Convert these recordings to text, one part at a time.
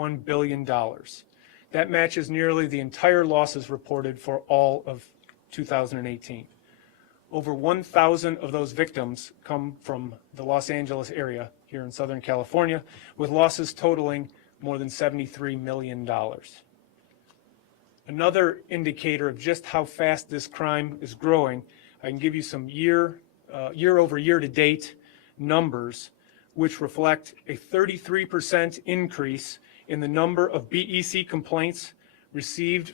$1.1 billion. That matches nearly the entire losses reported for all of 2018. Over 1,000 of those victims come from the Los Angeles area here in Southern California, with losses totaling more than $73 million. Another indicator of just how fast this crime is growing, I can give you some year over year to date numbers, which reflect a 33% increase in the number of BEC complaints received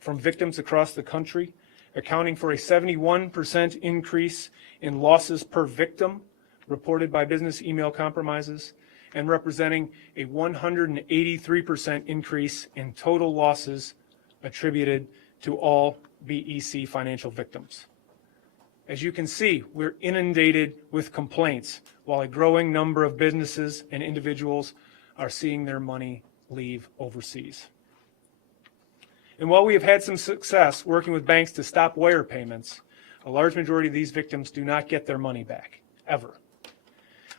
from victims across the country, accounting for a 71% increase in losses per victim reported by business email compromises, and representing a 183% increase in total losses attributed to all BEC financial victims. As you can see, we're inundated with complaints, while a growing number of businesses and individuals are seeing their money leave overseas. And while we have had some success working with banks to stop wire payments, a large majority of these victims do not get their money back, ever.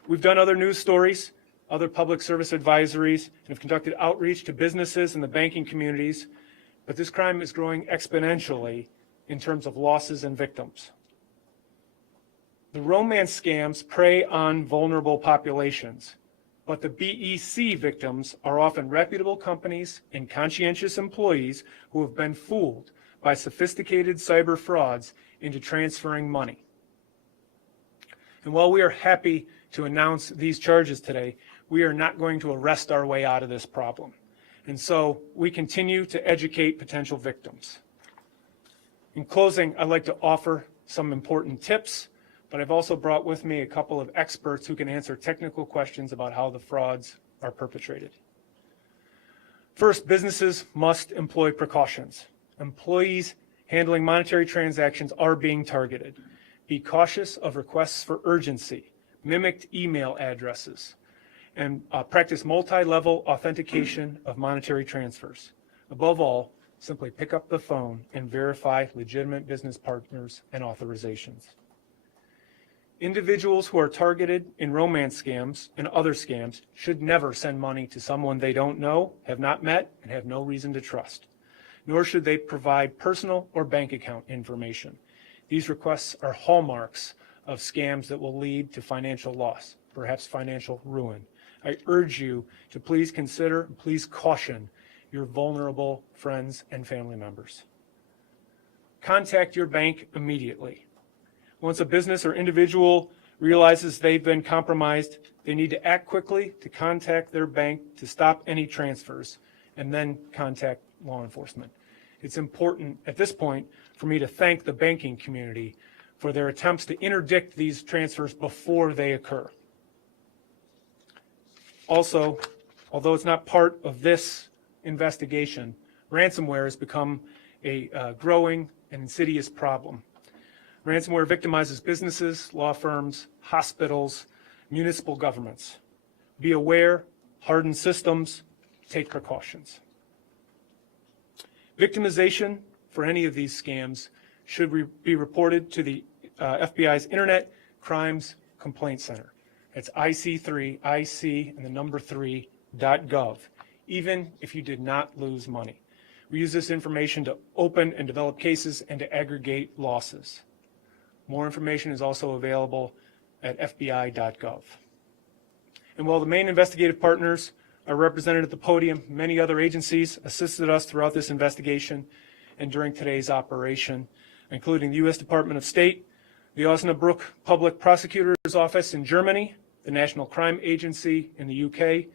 We've done other news stories, other public service advisories, and have conducted outreach to businesses and the banking communities, but this crime is growing exponentially in terms of losses and victims. The romance scams prey on vulnerable populations, but the BEC victims are often reputable companies and conscientious employees who have been fooled by sophisticated cyber frauds into transferring money. And while we are happy to announce these charges today, we are not going to arrest our way out of this problem. And so we continue to educate potential victims. In closing, I'd like to offer some important tips, but I've also brought with me a couple of experts who can answer technical questions about how the frauds are perpetrated. First, businesses must employ precautions. Employees handling monetary transactions are being targeted. Be cautious of requests for urgency, mimicked email addresses, and practice multi-level authentication of monetary transfers. Above all, simply pick up the phone and verify legitimate business partners and authorizations. Individuals who are targeted in romance scams and other scams should never send money to someone they don't know, have not met, and have no reason to trust. Nor should they provide personal or bank account information. These requests are hallmarks of scams that will lead to financial loss, perhaps financial ruin. I urge you to please consider, please caution your vulnerable friends and family members. Contact your bank immediately. Once a business or individual realizes they've been compromised, they need to act quickly to contact their bank to stop any transfers and then contact law enforcement. It's important at this point for me to thank the banking community for their attempts to interdict these transfers before they occur. Also, although it's not part of this investigation, ransomware has become a growing and insidious problem. Ransomware victimizes businesses, law firms, hospitals, municipal governments. Be aware, harden systems, take precautions. Victimization for any of these scams should be reported to the FBI's Internet Crimes Complaint Center. It's IC3, IC, and the number 3.gov, even if you did not lose money. We use this information to open and develop cases and to aggregate losses. More information is also available at fbi.gov. And while the main investigative partners are represented at the podium, many other agencies assisted us throughout this investigation and during today's operation, including the U.S. Department of State, the Osnabrück Public Prosecutor's Office in Germany, the National Crime Agency in the UK,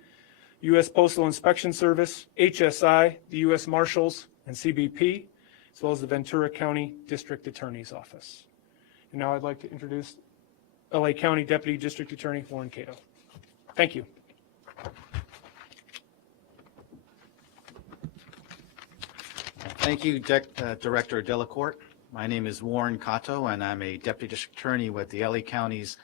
U.S. Postal Inspection Service, HSI, the U.S. Marshals, and CBP, as well as the Ventura County District Attorney's Office. And now I'd like to introduce LA County Deputy District Attorney Warren Cato. Thank you. Thank you, Director Delacourt. My name is Warren Cato, and I'm a Deputy District Attorney with the LA County's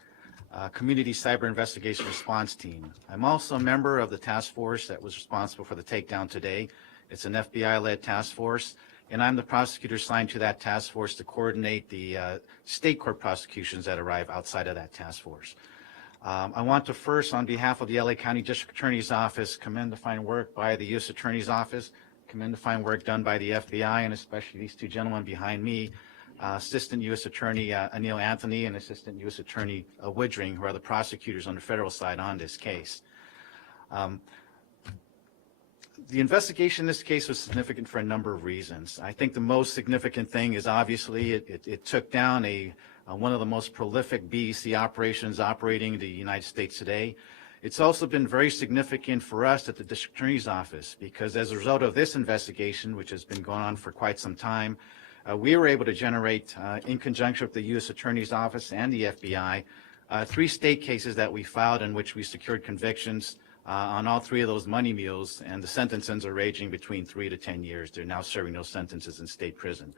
Community Cyber Investigation Response Team. I'm also a member of the task force that was responsible for the takedown today. It's an FBI-led task force, and I'm the prosecutor assigned to that task force to coordinate the state court prosecutions that arrive outside of that task force. I want to first, on behalf of the LA County District Attorney's Office, commend the fine work by the U.S. Attorney's Office, commend the fine work done by the FBI, and especially these two gentlemen behind me, Assistant U.S. Attorney Anil Anthony and Assistant U.S. Attorney Woodring, who are the prosecutors on the federal side on this case. The investigation in this case was significant for a number of reasons. I think the most significant thing is obviously it took down one of the most prolific BEC operations operating in the United States today. It's also been very significant for us at the District Attorney's Office because as a result of this investigation, which has been going on for quite some time, we were able to generate, in conjunction with the U.S. Attorney's Office and the FBI, 3 state cases that we filed in which we secured convictions on all 3 of those money mules, and the sentences are ranging between 3 to 10 years. They're now serving those sentences in state prison.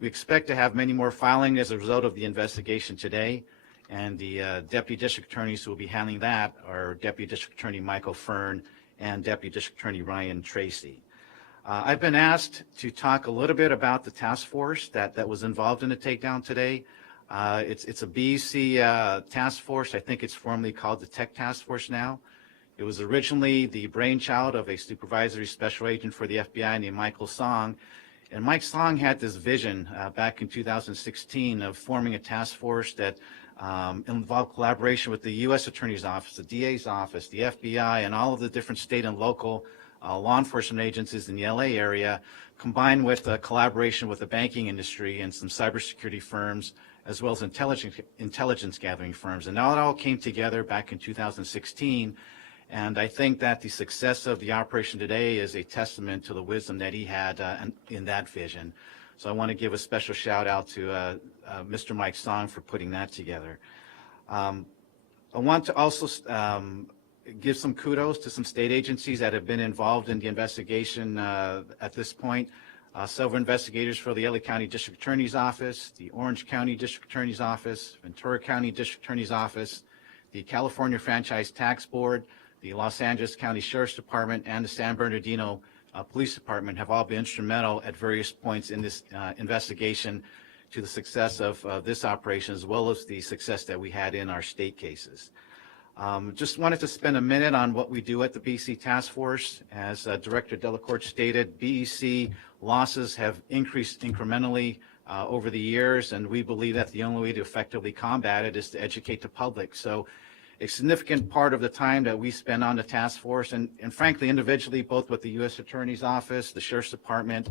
We expect to have many more filings as a result of the investigation today, and the Deputy District Attorneys who will be handling that are Deputy District Attorney Michael Fern and Deputy District Attorney Ryan Tracy. I've been asked to talk a little bit about the task force that was involved in the takedown today. It's a BEC task force. I think it's formally called the Tech Task Force now. It was originally the brainchild of a supervisory special agent for the FBI named Michael Song. And Mike Song had this vision back in 2016 of forming a task force that involved collaboration with the U.S. Attorney's Office, the DA's office, the FBI, and all of the different state and local law enforcement agencies in the LA area, combined with collaboration with the banking industry and some cybersecurity firms, as well as intelligence gathering firms. And now it all came together back in 2016. And I think that the success of the operation today is a testament to the wisdom that he had in that vision. So I want to give a special shout out to Mr. Mike Song for putting that together. I want to also give some kudos to some state agencies that have been involved in the investigation at this point. Several investigators for the LA County District Attorney's Office, the Orange County District Attorney's Office, Ventura County District Attorney's Office, the California Franchise Tax Board, the Los Angeles County Sheriff's Department, and the San Bernardino Police Department have all been instrumental at various points in this investigation to the success of this operation, as well as the success that we had in our state cases. Just wanted to spend a minute on what we do at the BEC Task Force. As Director Delacourt stated, BEC losses have increased incrementally over the years, and we believe that the only way to effectively combat it is to educate the public. So a significant part of the time that we spend on the task force, and frankly individually, both with the U.S. Attorney's Office, the Sheriff's Department,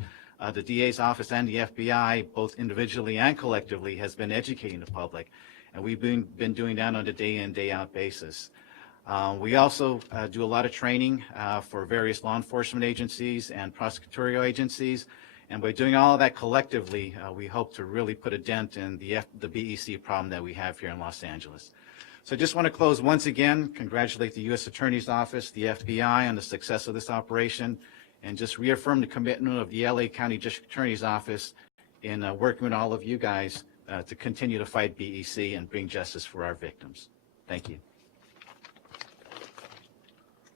the DA's office, and the FBI, both individually and collectively, has been educating the public. And we've been doing that on a day-in, day-out basis. We also do a lot of training for various law enforcement agencies and prosecutorial agencies. And by doing all of that collectively, we hope to really put a dent in the BEC problem that we have here in Los Angeles. So I just want to close once again, congratulate the U.S. Attorney's Office, the FBI on the success of this operation, and just reaffirm the commitment of the LA County District Attorney's Office in working with all of you guys to continue to fight BEC and bring justice for our victims. Thank you.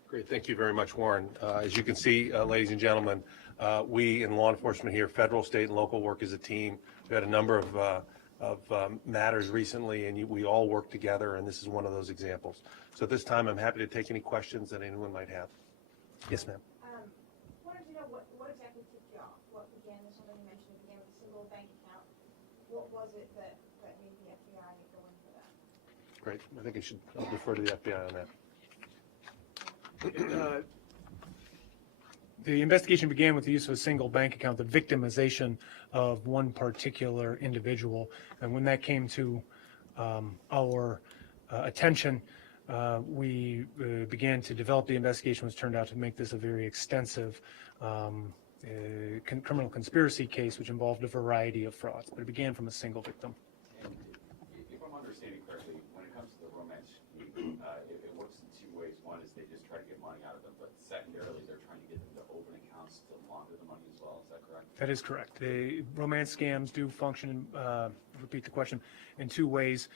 Great, thank you very much, Warren. As you can see, ladies and gentlemen, we in law enforcement here, federal, state, and local, work as a team. We had a number of matters recently, and we all work together, and this is one of those examples. So at this time, I'm happy to take any questions that anyone might have. Yes, ma'am. Wanted to know what exactly tipped you off? What began with something you mentioned? It began with a single bank account. What was it that made the FBI go in for that? Great. I think I'll defer to the FBI on that. The investigation began with the use of a single bank account, the victimization of one particular individual. And when that came to our attention, we began to develop the investigation, which turned out to make this a very extensive criminal conspiracy case, which involved a variety of frauds. But it began from a single victim. And if I'm understanding correctly, when it comes to the romance scheme, it works in 2 ways. One is they just try to get money out of them, but secondarily, they're trying to get them to open accounts to launder the money as well. Is that correct? That is correct. The romance scams do function, repeat the question, in 2 ways.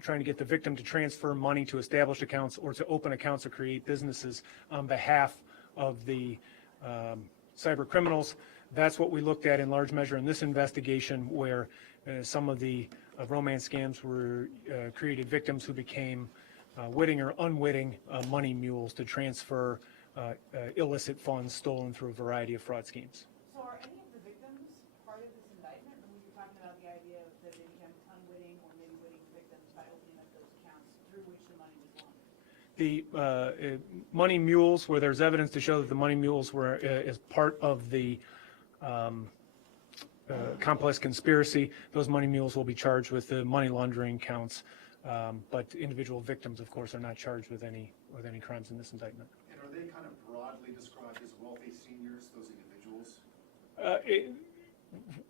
Trying to get the victim to transfer money to established accounts or to open accounts or create businesses on behalf of the cyber criminals. That's what we looked at in large measure in this investigation, where some of the romance scams were created victims who became witting or unwitting money mules to transfer illicit funds stolen through a variety of fraud schemes. So are any of the victims part of this indictment, or were you talking about the idea that they become unwitting or maybe witting victims by opening up those accounts through which the money was laundered? The money mules, where there's evidence to show that the money mules were as part of the complex conspiracy, those money mules will be charged with the money laundering counts. But individual victims, of course, are not charged with any crimes in this indictment. And are they kind of broadly described as wealthy seniors, those individuals?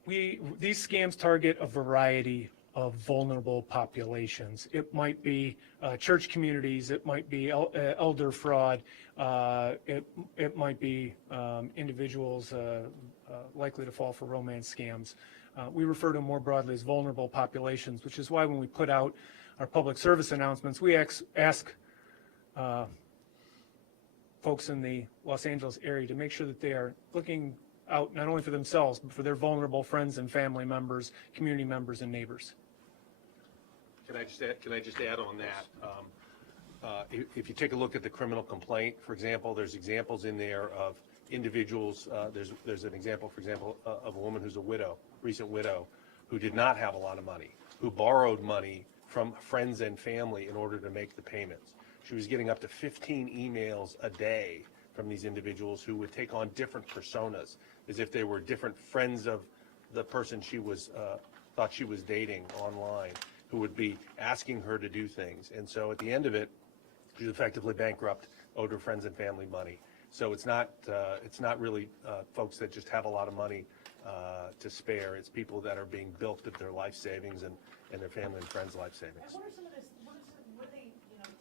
These scams target a variety of vulnerable populations. It might be church communities, it might be elder fraud, it might be individuals likely to fall for romance scams. We refer to them more broadly as vulnerable populations, which is why when we put out our public service announcements, we ask folks in the Los Angeles area to make sure that they are looking out not only for themselves, but for their vulnerable friends and family members, community members, and neighbors. Can I just add on that? If you take a look at the criminal complaint, for example, there's examples in there of individuals. There's an example, for example, of a woman who's a widow, recent widow, who did not have a lot of money, who borrowed money from friends and family in order to make the payments. She was getting up to 15 emails a day from these individuals who would take on different personas, as if they were different friends of the person she was thought she was dating online, who would be asking her to do things. And so at the end of it, she's effectively bankrupt, owed her friends and family money. So it's not really folks that just have a lot of money to spare. It's people that are being bilked of their life savings and their family and friends' life savings. And what are some of this, what are they,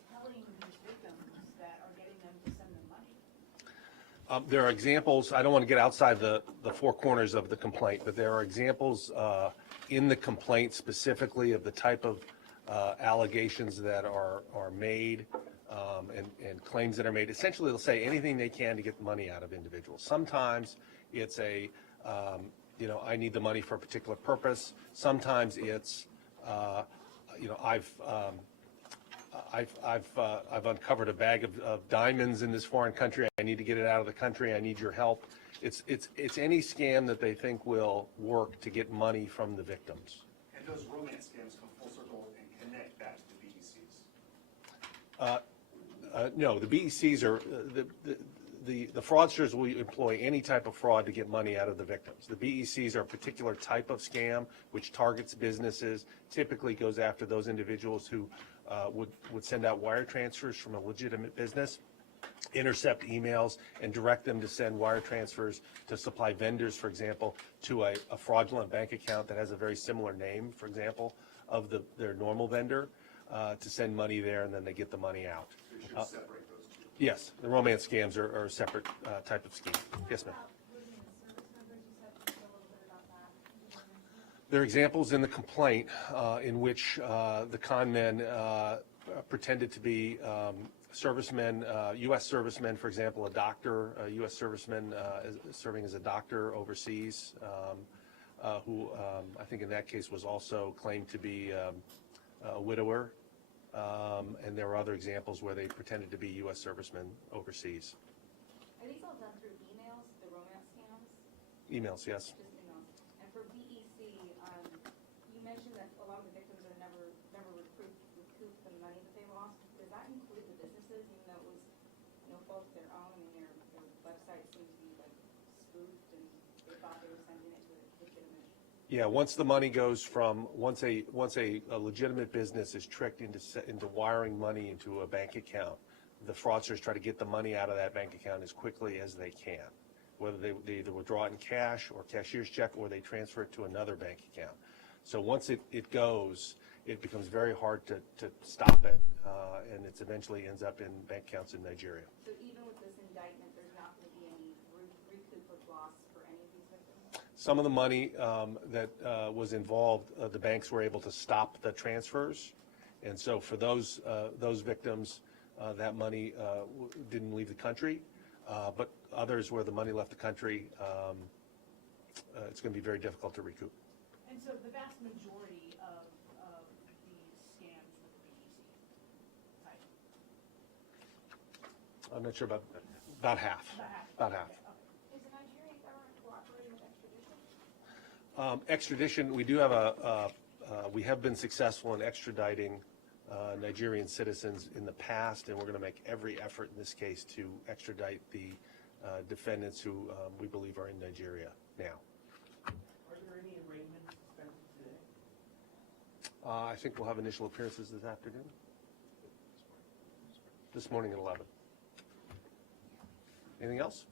telling these victims that are getting them to send them money? There are examples. I don't want to get outside the four corners of the complaint, but there are examples in the complaint specifically of the type of allegations that are made and claims that are made. Essentially, they'll say anything they can to get money out of individuals. Sometimes it's I need the money for a particular purpose. Sometimes it's, I've uncovered a bag of diamonds in this foreign country. I need to get it out of the country. I need your help. It's any scam that they think will work to get money from the victims. And those romance scams come full circle and connect back to the BECs? No, the BECs are the fraudsters will employ any type of fraud to get money out of the victims. The BECs are a particular type of scam which targets businesses, typically goes after those individuals who would send out wire transfers from a legitimate business, intercept emails, and direct them to send wire transfers to supply vendors, for example, to a fraudulent bank account that has a very similar name, for example, of their normal vendor, to send money there, and then they get the money out. So you should separate those two. Yes, the romance scams are a separate type of scheme. Yes, ma'am. There are examples in the complaint in which the con men pretended to be servicemen, U.S. servicemen, for example, a doctor, a U.S. serviceman serving as a doctor overseas, who I think in that case was also claimed to be a widower. And there were other examples where they pretended to be U.S. servicemen overseas. Are these all done through emails, the romance scams? Emails, yes. Just emails. And for BEC, you mentioned that a lot of the victims are never recouped the money that they lost. Does that include the businesses, even though it was, both their own and their website seemed to be spoofed and they thought they were sending it to a legitimate? Yeah, once the money goes from once a legitimate business is tricked into wiring money into a bank account, the fraudsters try to get the money out of that bank account as quickly as they can, whether they either withdraw it in cash or cashier's check, or they transfer it to another bank account. So once it goes, it becomes very hard to stop it, and it eventually ends up in bank accounts in Nigeria. So even with this indictment, there's not going to be any recoup of loss for any of these victims? Some of the money that was involved, the banks were able to stop the transfers, and so for those victims, that money didn't leave the country. But others where the money left the country, it's going to be very difficult to recoup. And so the vast majority of these scams with the BEC type I'm not sure about half, about half. Is the Nigerian government cooperating with extradition? Extradition, we do have we have been successful in extraditing Nigerian citizens in the past, and we're going to make every effort in this case to extradite the defendants who we believe are in Nigeria now. Are there any arraignments suspended today? I think we'll have initial appearances this afternoon. This morning at 11. Anything else?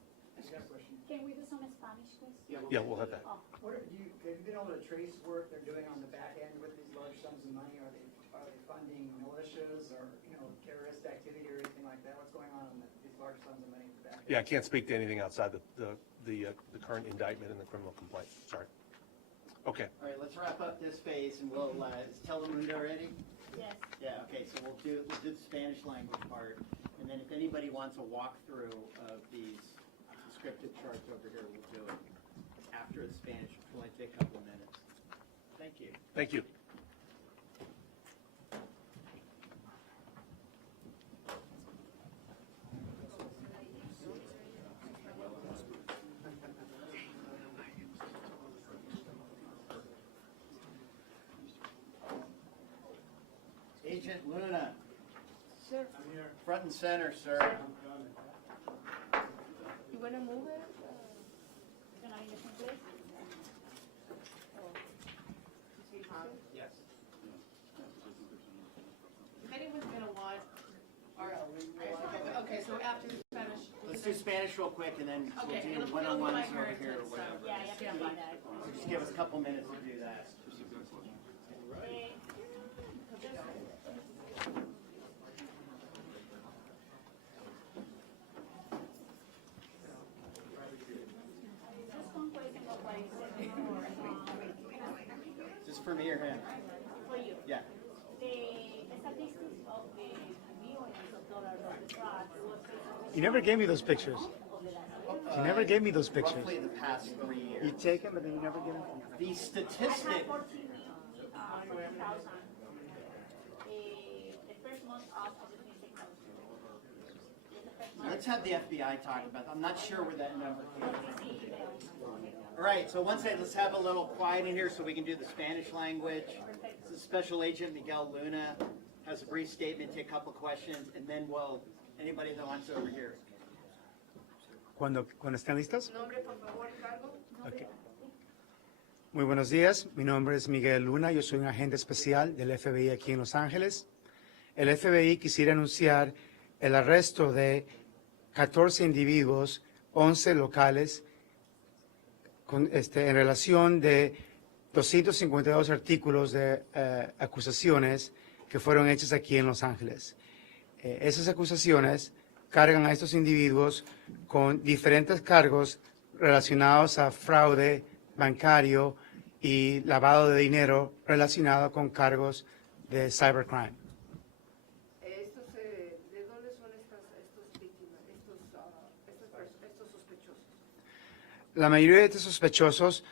Can we do some Spanish, please? Yeah, we'll have that. What have you been able to trace work they're doing on the back end with these large sums of money? Are they funding militias or, terrorist activity or anything like that? What's going on in these large sums of money at the back end? Yeah, I can't speak to anything outside the current indictment and the criminal complaint. Sorry. Okay. All right, let's wrap up this phase and we'll, is Telemundo ready? Yes. Yeah, okay, so we'll do the Spanish language part. And then if anybody wants a walkthrough of these descriptive charts over here, we'll do it after the Spanish. It'll only take a couple of minutes. Thank you. Thank you. Agent Luna, Sir, front and center, sir. you wanna move it? Can I use some place? Yes. If anyone's gonna want, okay, so after the Spanish. Let's do Spanish real quick and then we'll Okay, do it'll one-on-ones like over hers, here or so- whatever. Yeah, yeah, can do that. So just give us a couple minutes to do that. Just for me or him? For you. Yeah. The statistics of the billions of dollars of the fraud was You never gave me those pictures. You never gave me those pictures. Roughly the past 3 You years. take them, but then you never give them. The I have statistic, 14,000. The first month off of the 26,000. let's have the FBI talk about that. I'm not sure where that number came from. All right, so let's have a little quiet in here so we can do the Spanish language. So Special Agent Miguel Luna has a brief statement, take a couple questions, and then anybody that wants over here. Cuando estén listos. Okay. Muy buenos días, mi nombre es Miguel Luna, yo soy un agente especial del FBI aquí en Los Ángeles. El FBI quisiera anunciar el arresto de 14 individuos, 11 locales, en relación de 252 artículos de acusaciones que fueron hechas aquí en Los Ángeles. Esas acusaciones cargan a estos individuos con diferentes cargos relacionados a fraude bancario y lavado de dinero relacionado con cargos de cybercrime. ¿De dónde son estos víctimas, estos sospechosos? La mayoría de estos sospechosos